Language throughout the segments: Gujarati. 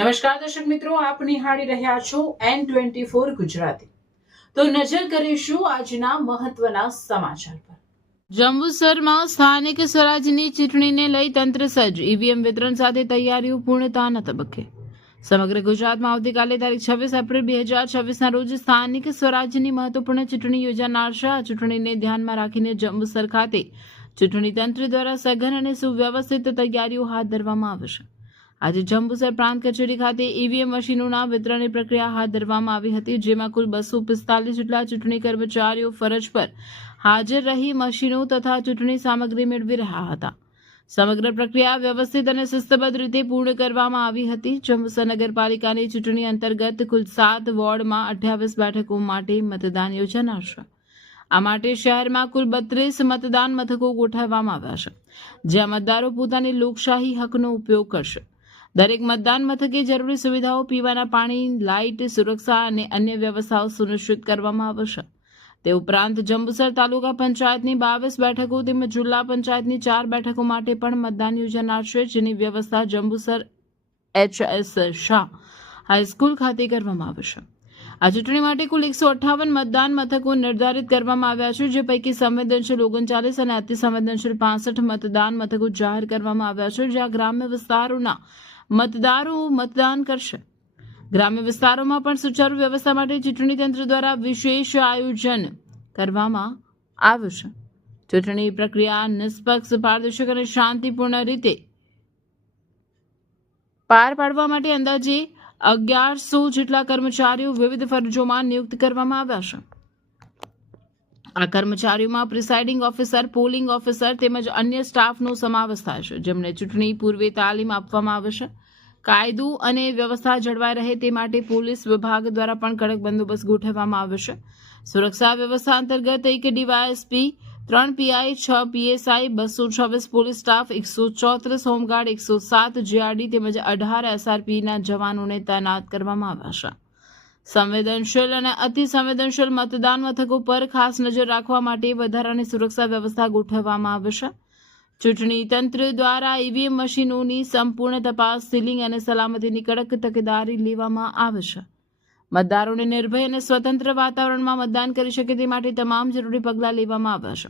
નમસ્કાર દર્શક મિત્રો, આપ નિહાળી રહ્યા છો N24 ગુજરાતી। તો નજર કરીશું આજના મહત્વના સમાચાર પર। જંબુસરમાં સ્થાનિક સ્વરાજની ચૂંટણીને લઈ તંત્ર સજ્જ, ઈવીએમ વિતરણ સાથે તૈયારીઓ પૂર્ણતાના તબક્કે। સમગ્ર ગુજરાતમાં આવતીકાલે તારીખ 26 એપ્રિલ 2026ના રોજ સ્થાનિક સ્વરાજ્યની મહત્વપૂર્ણ ચૂંટણી યોજાનાર છે। આ ચૂંટણીને ધ્યાનમાં રાખીને જંબુસર ખાતે ચૂંટણી તંત્ર દ્વારા સઘન અને સુવ્યવસ્થિત તૈયારીઓ હાથ ધરવામાં આવશે। આજે જંબુસર પ્રાંત કચેરી ખાતે ઈવીએમ મશીનોના વિતરણની પ્રક્રિયા હાથ ધરવામાં આવી હતી, જેમાં કુલ 245 જેટલા ચૂંટણી કર્મચારીઓ ફરજ પર હાજર રહી મશીનો તથા ચૂંટણી સામગ્રી મેળવી રહ્યા હતા। સમગ્ર પ્રક્રિયા વ્યવસ્થિત અને શિસ્તબદ્ધ રીતે પૂર્ણ કરવામાં આવી હતી। જંબુસર નગરપાલિકાની ચૂંટણી અંતર્ગત કુલ 7 વોર્ડમાં 28 બેઠકો માટે મતદાન યોજાનાર છે। આ માટે શહેરમાં કુલ 32 મતદાન મથકો ગોઠવવામાં આવ્યા છે, જ્યાં મતદારો પોતાની લોકશાહી હકનો ઉપયોગ કરશે। દરેક મતદાન મથકે જરૂરી સુવિધાઓ, પીવાના પાણી, લાઇટ, સુરક્ષા અને અન્ય વ્યવસ્થાઓ સુનિશ્ચિત કરવામાં આવશે। તે ઉપરાંત જંબુસર તાલુકા પંચાયતની 22 બેઠકો તેમજ જિલ્લા પંચાયતની 4 બેઠકો માટે પણ મતદાન યોજાનાર છે, જેની વ્યવસ્થા જંબુસર HS શાહ હાઈસ્કૂલ ખાતે કરવામાં આવશે। આ ચૂંટણી માટે કુલ 158 મતદાન મથકો નિર્ધારિત કરવામાં આવ્યા છે, જે પૈકી સંવેદનશીલ 39 અને અતિ સંવેદનશીલ 65 મતદાન મથકો જાહેર કરવામાં આવ્યા છે, જ્યાં ગ્રામ્ય વિસ્તારોના મતદારો મતદાન કરશે। ગ્રામ્ય વિસ્તારોમાં પણ સુચારુ વ્યવસ્થા માટે ચૂંટણી તંત્ર દ્વારા વિશેષ આયોજન કરવામાં આવ્યું છે। ચૂંટણી પ્રક્રિયા નિષ્પક્ષ, પારદર્શક અને શાંતિપૂર્ણ રીતે પાર પાડવા માટે અંદાજે 1100 જેટલા કર્મચારીઓ વિવિધ ફરજોમાં નિયુક્ત કરવામાં આવ્યા છે। આ કર્મચારીઓમાં પ્રિસાઇડિંગ ઓફિસર, પોલિંગ ઓફિસર તેમજ અન્ય સ્ટાફનો સમાવેશ થાય છે, જેમને ચૂંટણી પૂર્વે તાલીમ આપવામાં આવશે। કાયદો અને વ્યવસ્થા જળવાઈ રહે તે માટે પોલીસ વિભાગ દ્વારા પણ કડક બંદોબસ્ત ગોઠવવામાં આવશે। સુરક્ષા વ્યવસ્થા અંતર્ગત 1 DYSP, 3 PI, 6 PSI, 226 police staff, 134 home guard, 107 GRD તેમજ 18 એસઆરપીના જવાનોને તૈનાત કરવામાં આવ્યા છે। સંવેદનશીલ અને અતિ સંવેદનશીલ મતદાન મથકો પર ખાસ નજર રાખવા માટે વધારાની સુરક્ષા વ્યવસ્થા ગોઠવવામાં આવશે। ચૂંટણી તંત્ર દ્વારા ઈવીએમ મશીનોની સંપૂર્ણ તપાસ, સીલિંગ અને સલામતીની કડક તકેદારી લેવામાં આવે છે। મતદારોને નિર્ભય અને સ્વતંત્ર વાતાવરણમાં મતદાન કરી શકે તે માટે તમામ જરૂરી પગલાં લેવામાં આવ્યા છે।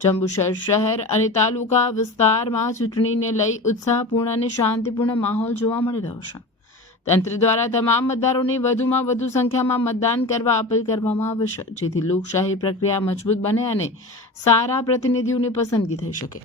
જંબુસર શહેર અને તાલુકા વિસ્તારમાં ચૂંટણીને લઈ ઉત્સાહપૂર્ણ અને શાંતિપૂર્ણ માહોલ જોવા મળી રહ્યો છે। તંત્ર દ્વારા તમામ મતદારોને વધુમાં વધુ સંખ્યામાં મતદાન કરવા અપીલ કરવામાં આવશે, જેથી લોકશાહી પ્રક્રિયા મજબૂત બને અને સારા પ્રતિનિધિઓની પસંદગી થઈ શકે।